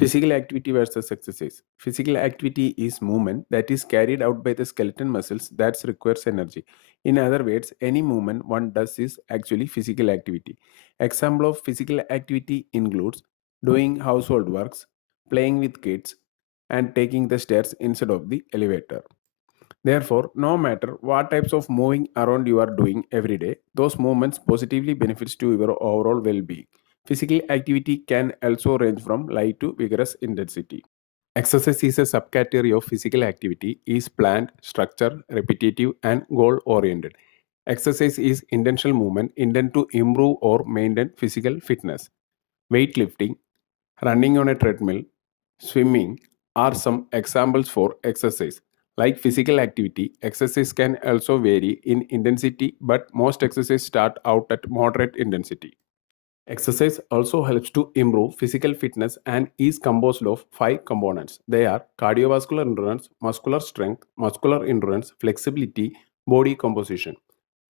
Physical activity versus exercise. Physical activity is movement that is carried out by the skeleton muscles that requires energy. In other words, any movement one does is actually physical activity. Example of physical activity includes doing household works, playing with kids, and taking the stairs instead of the elevator. Therefore, no matter what types of moving around you are doing every day, those movements positively benefits to your overall well-being. Physical activity can also range from light to vigorous intensity. Exercise is a subcategory of physical activity, is planned, structured, repetitive, and goal-oriented. Exercise is intentional movement intended to improve or maintain physical fitness. Weightlifting, running on a treadmill, swimming are some examples for exercise. Like physical activity, exercise can also vary in intensity, but most exercises start out at moderate intensity. Exercise also helps to improve physical fitness and is composed of five components. They are cardiovascular endurance, muscular strength, muscular endurance, flexibility, body composition.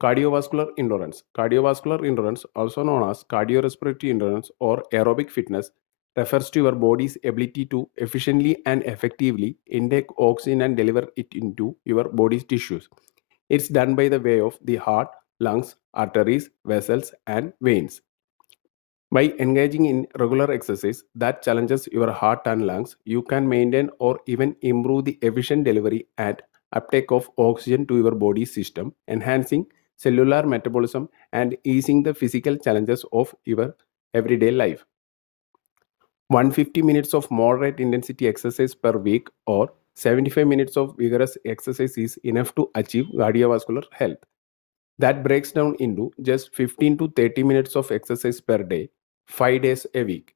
Cardiovascular endurance. Cardiovascular endurance, also known as cardiorespiratory endurance or aerobic fitness, refers to your body's ability to efficiently and effectively intake oxygen and deliver it into your body's tissues. It's done by the way of the heart, lungs, arteries, vessels, and veins. By engaging in regular exercise that challenges your heart and lungs, you can maintain or even improve the efficient delivery and uptake of oxygen to your body system, enhancing cellular metabolism and easing the physical challenges of your everyday life. 150 minutes of moderate intensity exercise per week or 75 minutes of vigorous exercise is enough to achieve cardiovascular health. That breaks down into just 15 to 30 minutes of exercise per day, 5 days a week.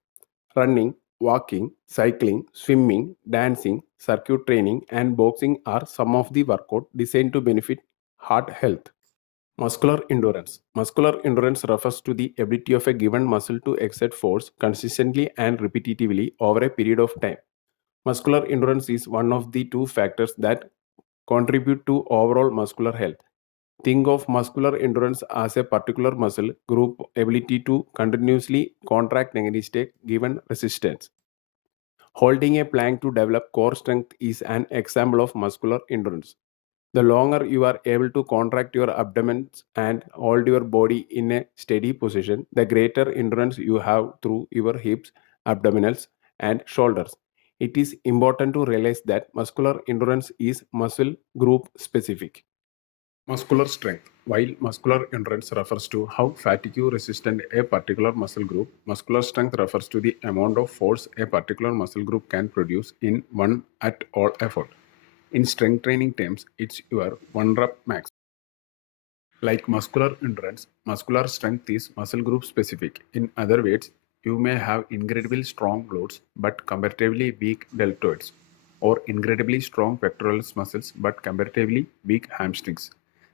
Running, walking, cycling, swimming, dancing, circuit training, and boxing are some of the workouts designed to benefit heart health. Muscular endurance. Muscular endurance refers to the ability of a given muscle to exert force consistently and repetitively over a period of time. Muscular endurance is one of the two factors that contribute to overall muscular health. Think of muscular endurance as a particular muscle group ability to continuously contract against a given resistance. Holding a plank to develop core strength is an example of muscular endurance. The longer you are able to contract your abdomen and hold your body in a steady position, the greater endurance you have through your hips, abdominals, and shoulders. It is important to realize that muscular endurance is muscle group specific. Muscular strength. While muscular endurance refers to how fatigue resistant a particular muscle group, muscular strength refers to the amount of force a particular muscle group can produce in one at all effort. In strength training terms, it's your one rep max. Like muscular endurance, muscular strength is muscle group specific. In other words, you may have incredibly strong glutes but comparatively weak deltoids, or incredibly strong pectoralis muscles but comparatively weak hamstrings.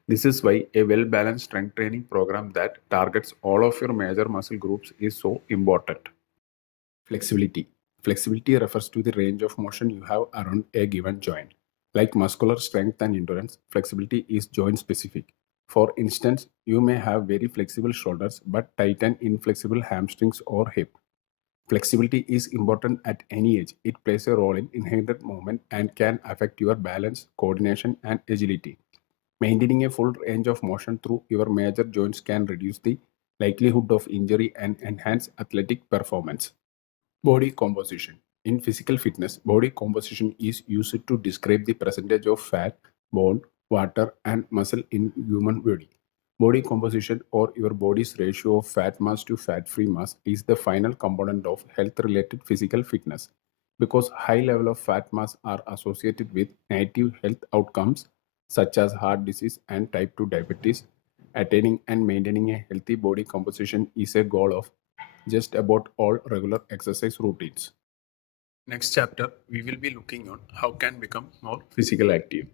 This is why a well balanced strength training program that targets all of your major muscle groups is so important. Flexibility. Flexibility refers to the range of motion you have around a given joint. Like muscular strength and endurance, flexibility is joint specific. For instance, you may have very flexible shoulders but tight and inflexible hamstrings or hip. Flexibility is important at any age. It plays a role in inherent movement and can affect your balance, coordination, and agility. Maintaining a full range of motion through your major joints can reduce the likelihood of injury and enhance athletic performance. Body composition. In physical fitness, body composition is used to describe the percentage of fat, bone, water, and muscle in human body. Body composition or your body's ratio of fat mass to fat-free mass is the final component of health-related physical fitness. Because high level of fat mass are associated with negative health outcomes such as heart disease and type 2 diabetes, attaining and maintaining a healthy body composition is a goal of just about all regular exercise routines. Next chapter, we will be looking on how can become more physical active.